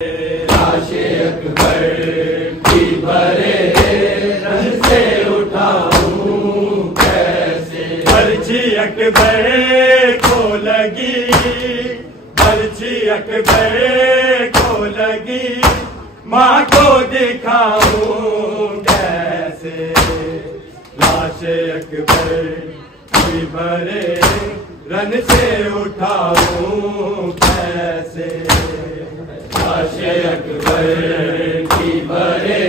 लाशे अकबर की भरे रन से उठाऊं कैसे। बर्छी अकबर को लगी, बर्छी अकबर को लगी, माँ को दिखाऊं कैसे। लाशे अकबर की भरे रन से उठाऊं कैसे। लाशे अकबर की भरे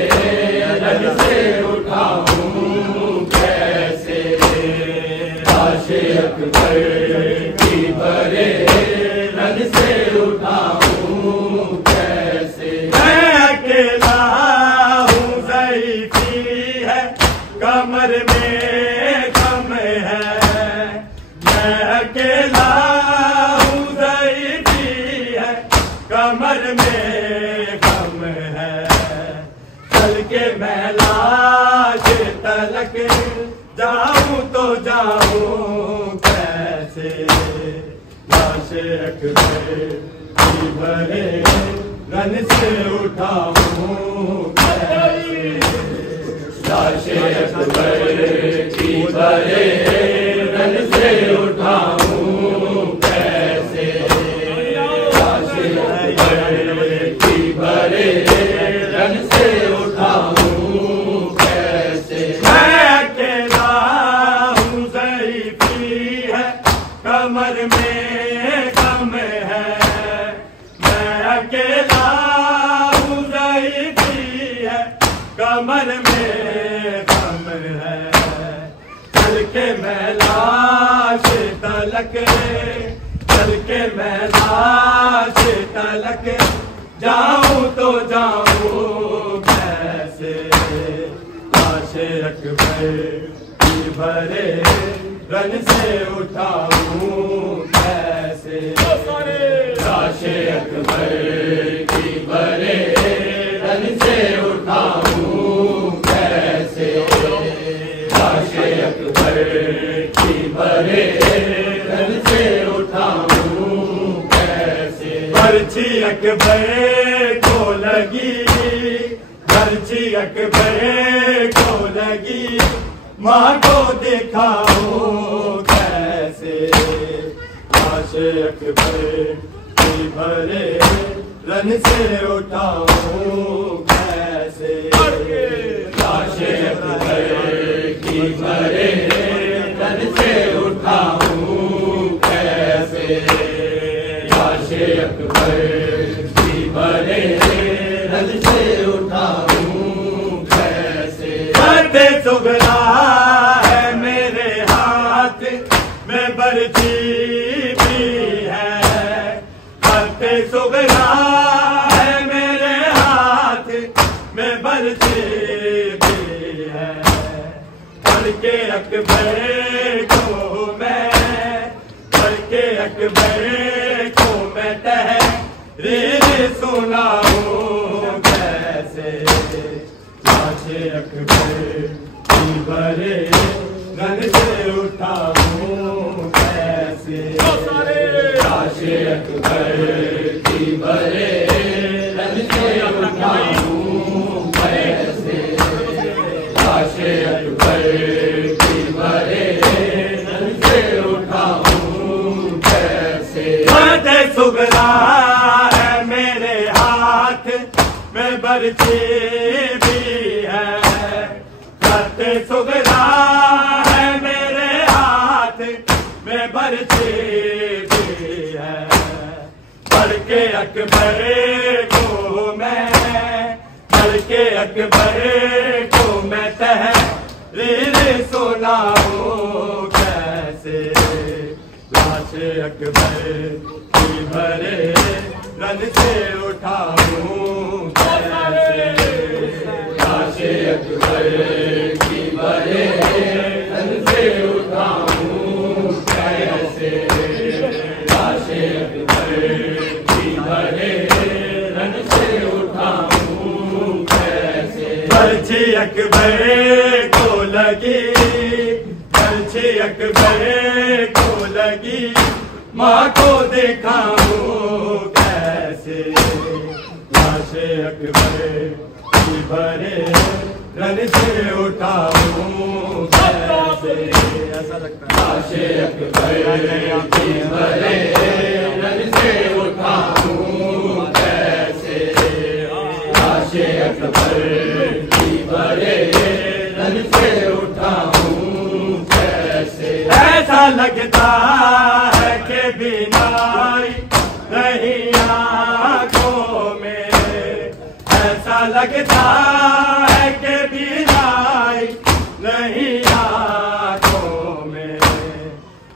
रन से उठाऊं कैसे। लाशे अकबर की भरे रन से उठाऊं कैसे। मैं अकेला हूँ, ज़ईफ़ी है कमर में गम है। मैं अकेला हूँ, ज़ईफ़ी है कमर में गम है। चल के मैं लाश तलक जाऊं तो जाऊं कैसे। लाशे अकबर की भरे रन से उठाऊं कैसे। लाशे अकबर की भरे रन से उठाऊं कैसे। लाशे अकबर की भरे रन से उठाऊं कैसे। मैं अकेला हूँ, ज़ईफ़ी है कमर में गम है। मैं अकेला हूँ, ज़ईफ़ी है कमर में गम है। चल के मैं लाश तलक, चल के मैं लाश तलक जाऊं तो जाऊं कैसे। लाशे अकबर की भरे रन से उठाऊं कैसे। लाशे अकबर की भरे रन से उठाऊं कैसे। लाशे अकबर की भरे रन से उठाऊं कैसे। बर्छी अकबर को लगी, बर्छी अकबर को लगी, माँ को दिखाऊं कैसे। लाशे अकबर की भरे रन से उठाऊं कैसे। लाशे अकबर की भरे रन से उठाऊं कैसे। लाशे अकबर की भरे रन से उठाऊं कैसे। फते सुगरा है मेरे हाथ में, बर्छी भी है। फते सुगरा है मेरे हाथ में, बर्छी भी है। पढ़ के अकबर को मैं, पढ़ के अकबर को मैं तहरीर सुनाऊं कैसे। लाशे अकबर की भरे रन से उठाऊं कैसे। लाशे अकबर की भरे रन से उठाऊं कैसे। लाशे अकबर की भरे रन से उठाऊं कैसे। फते सुगरा है मेरे हाथ में, बर्छी भी है। फते सुगरा है मेरे हाथ में, बर्छी भी है। पढ़ के अकबर को मैं, पढ़ के अकबर को मैं तहरीर सुनाऊं कैसे। लाशे अकबर की भरे रन से उठाऊं कैसे। लाशे अकबर की भरे रन से उठाऊं कैसे। लाशे अकबर की भरे रन से उठाऊं कैसे। बर्छी अकबर को लगी, बर्छी अकबर को लगी, माँ को दिखाऊं कैसे। अकबर की भरे रन से उठाऊं कैसे, ऐसा लगता है लाशे अकबर की भरे रन से उठाऊं कैसे, लाशे अकबर की भरे रन से उठाऊं कैसे। ऐसा लगता है कि बीनाई नहीं आंखों में, ऐसा लगता है कि बीनाई नहीं आंखों में।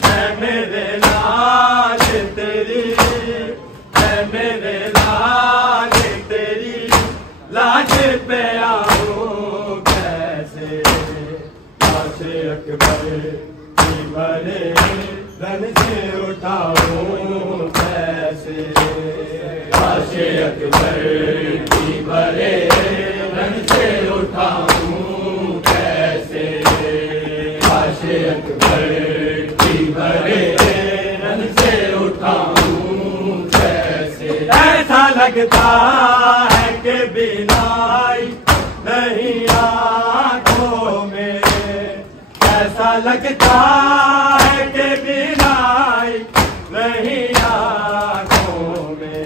है मेरे लाल तेरी, है मेरे लाल तेरी लाश पे आऊं कैसे, लाशे अकबर की भरे रन से उठाऊं कैसे, लाशे अकबर की भरे रन से उठाऊं कैसे, लाशे अकबर की भरे रन से उठाऊं कैसे। ऐसा लगता है कि बीनाई नहीं आंखों में, ऐसा लगता है कि बीनाई नहीं आंखों में।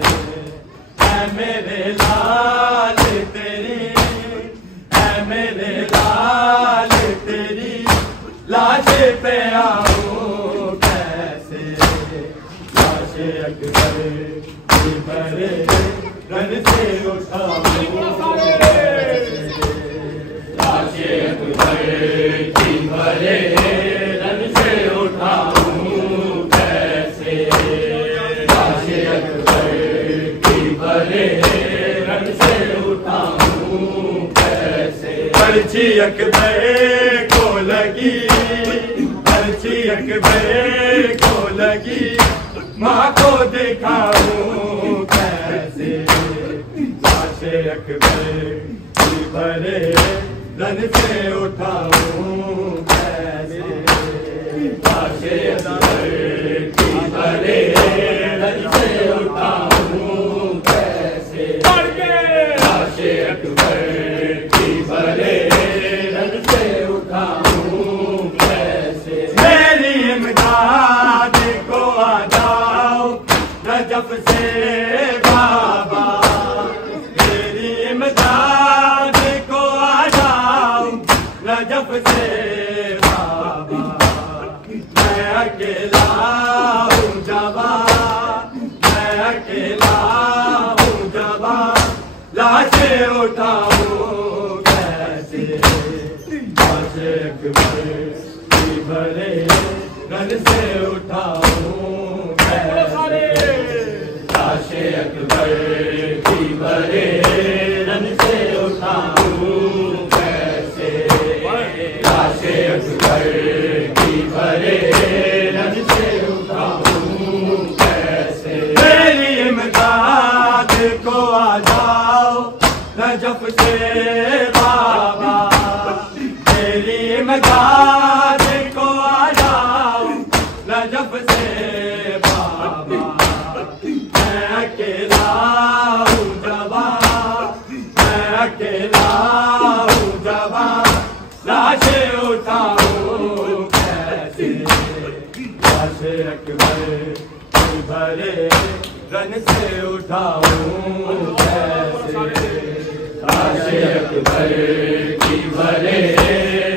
है मेरे लाल तेरी, है मेरे लाल तेरी लाश पे आऊं कैसे, लाशे अकबर की भरे रन से उठाऊं कैसे, लाशे अकबर की भरे रन से उठाऊं कैसे, लाशे अकबर की भरे रन से उठाऊं कैसे। पर्ची अकबर को लगी, पर्ची अकबर को लगी, माँ को दिखाऊं कैसे, लाशे अकबर की भरे रन से उठाऊं कैसे, लाशे अकबर की भरे रन से उठाऊं कैसे, लाशे अकबर की भरे रन से उठाऊं कैसे। मेरी इमदाद को आ जाओ नजफ से बाबा, मेरी इमदाद को आ जाओ नजफ से बाबा। मैं अकेला हूँ जवां, मैं अकेला हूँ जवां, लाशे उठाऊं कैसे, लाशे अकबर की भरे रन से उठाऊं कैसे, लाशे अकबर की भरे रन से उठाऊं कैसे, लाशे अकबर की भरे रन से उठाऊं कैसे। मेरी इमदाद को आ जाओ नजफ से बाबा, मेरी इमदाद को आ जाओ नजफ से बाबा। मैं अकेला हूँ जवां, मैं अकेला हूँ जवां, लाशे उठाऊं कैसे, लाशे अकबर की भरे रन से उठाऊं कैसे, लाशे अकबर की भरे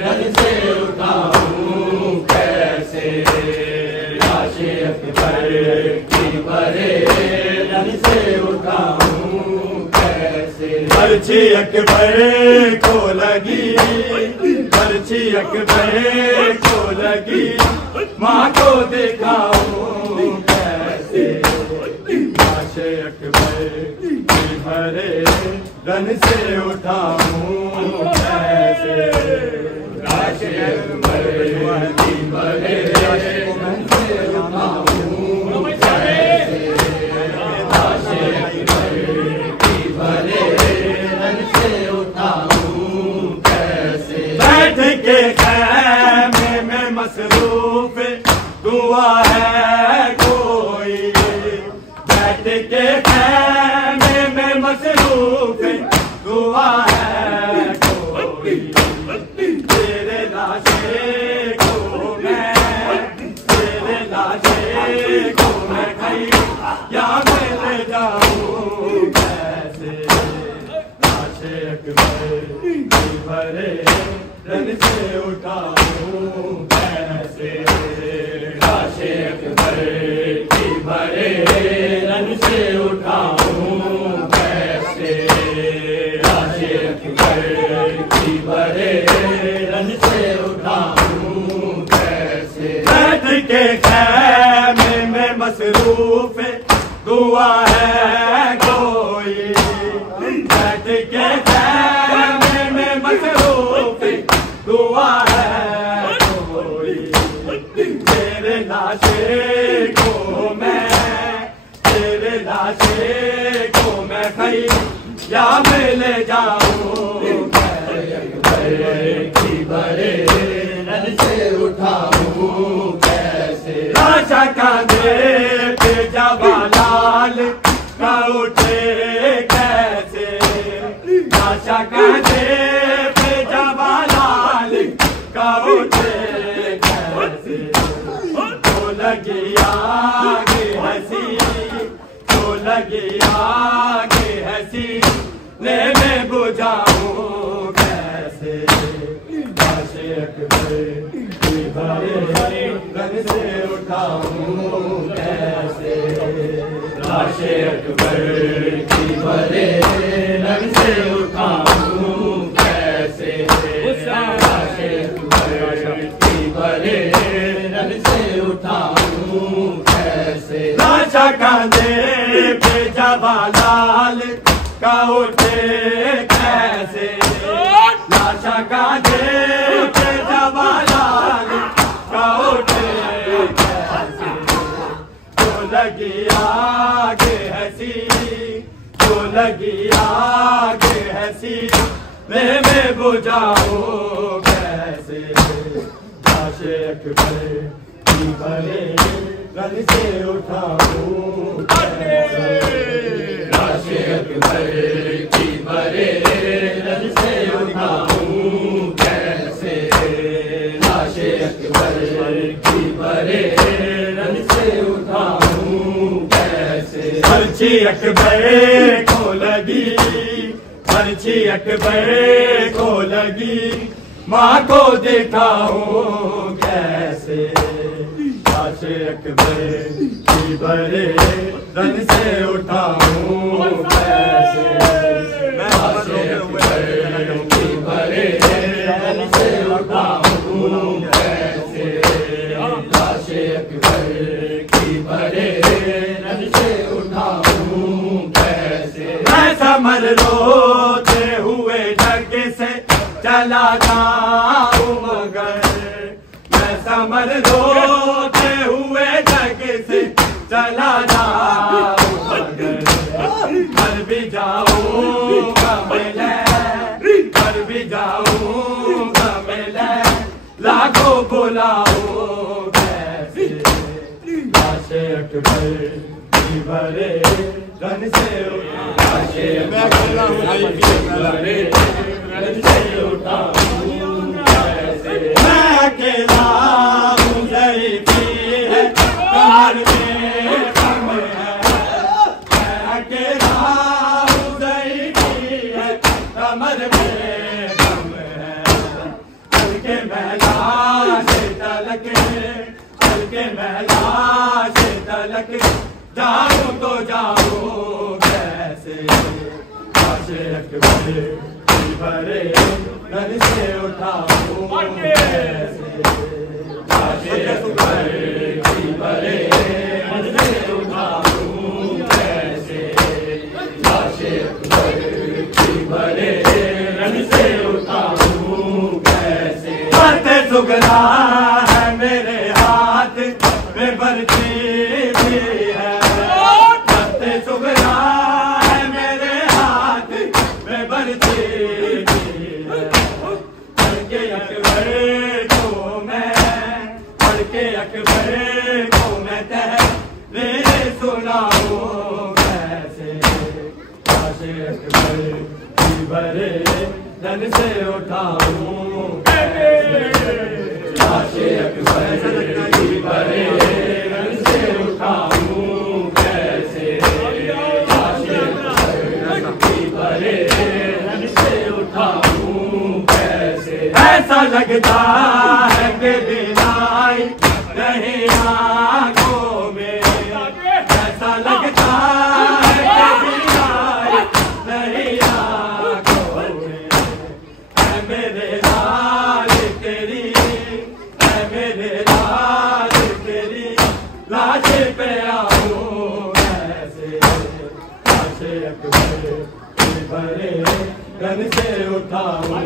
रन से उठाऊं कैसे, लाशे अकबर की भरे रन से उठाऊं कैसे। पर्ची अकबर को लगी, पर्ची अकबर को लगी, माँ को दिखाऊं कैसे, लाशे अकबर की भरे रन से उठाऊं कैसे, लाशे अकबर की भरे रन से उठाऊं कैसे, लाशे अकबर की भरे रन से उठाऊं कैसे। बैठ के खैमे में मसरूफ दुआ है कोई, बैठ के खैमे में मसरूफ मसरूफ दुआ है कोई, तेरे लाशे को मैं, तेरे लाशे को मैं कहीं या मिल जाऊं कैसे, लाशे अकबर की भरे रन से उठाऊं कैसे, लाशे अकबर की भरे रन से उठाऊं कैसे, लाशे अकबर की भरे रन से उठाऊं कैसे, बैठ के खैमे में मसरूफ दुआ है कोई, बैठ के खैमे में मसरूफ दुआ है कोई, तेरे लाशे को मैं, तेरे लाशे को मैं कहीं या मिल जाऊं की बड़े रन से उठाऊं कैसे, लाशा कांधे पे जवालाल का उठे कैसे, लाशा कांधे पे जवालाल का उठे कैसे, तो लगी आगे हंसी, तो लगी आगे हंसी ने मैं बुझाऊं कैसे, लाशे अकबर की भरे रन से उठाऊं कैसे, लाशे अकबर की भरे रन से उठाऊं कैसे, लाशे अकबर की भरे रन से उठाऊं कैसे, लाशा कांधे पे जवालाल का उठे कैसे, लाशा कांधे पे जवालाल का उठे कैसे, तो लगी आगे हंसी, तो लगी आगे हंसी मैं बुझाऊं कैसे, लाशे अकबर की भरे रन से उठाऊं कैसे, लाशे अकबर की भरे रन से उठाऊं कैसे, लाशे अकबर की भरे रन से उठाऊं कैसे, पर्ची अकबर को लगी, पर्ची अकबर को लगी माँ को दिखाऊं कैसे, लाशे अकबर की भरे रन से उठाऊं कैसे, लाशे अकबर की भरे रन से उठाऊं कैसे, लाशे अकबर की भरे रन से उठाऊं कैसे, मैं समर रोते हुए जग से चला जाऊं मगर, मैं समर रोते हुए जग से चला जाऊं मगर, मर भी जाऊंगा मैं, मर भी जाऊंगा मैं, लाखों बुलाऊं कैसे, लाशे अकबर की भरे रन से लाशे अकबर की भरे रन से उठाऊं कैसे, मैं अकेला हूँ ज़ईफ़ी है कमर में गम है, मैं अकेला हूँ ज़ईफ़ी है कमर में गम है, चल के महला से तलक, चल के महला से तलक जाऊं तो जाऊं कैसे, लाशे अकबर की भरे रन से उठाऊं कैसे, लाशे अकबर की भरे रन से उठाऊं कैसे, लाशे अकबर की भरे रन से उठाऊं कैसे, हाथ सुगरा है मेरे हाथ में बरती भी है, हाथ सुगरा है मेरे हाथ में बरती भी है, पढ़ के अकबर को मैं, पढ़ के अकबर को मैं भरे धन से उठाऊं कैसे लाशे अकबर की भरे धन से उठाऊं कैसे लाशे अकबर की भरे धन से उठाऊं कैसे ऐसा लगता है कि बिनाई नहीं आंखों में ऐसा लगता है कि बिनाई नहीं आंखों में है मेरे लाल तेरी है मेरे लाल तेरी लाश पे आऊं ऐसे लाशे अकबर की भरे धन से उठाऊं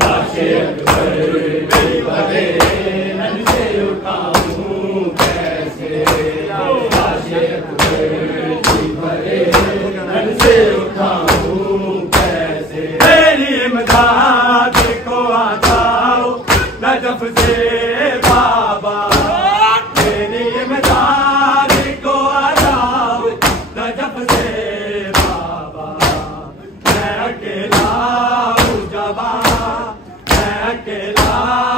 लाशे अकबर की भरे धन से उठाऊं कैसे लाशे अकबर की भरे धन से उठाऊं कैसे तेरी इमदाद को आ जाओ नजफ से बाबा तेरी इमदाद को आ जाओ नजफ से बाबा मैं अकेला हूँ जवां मैं अकेला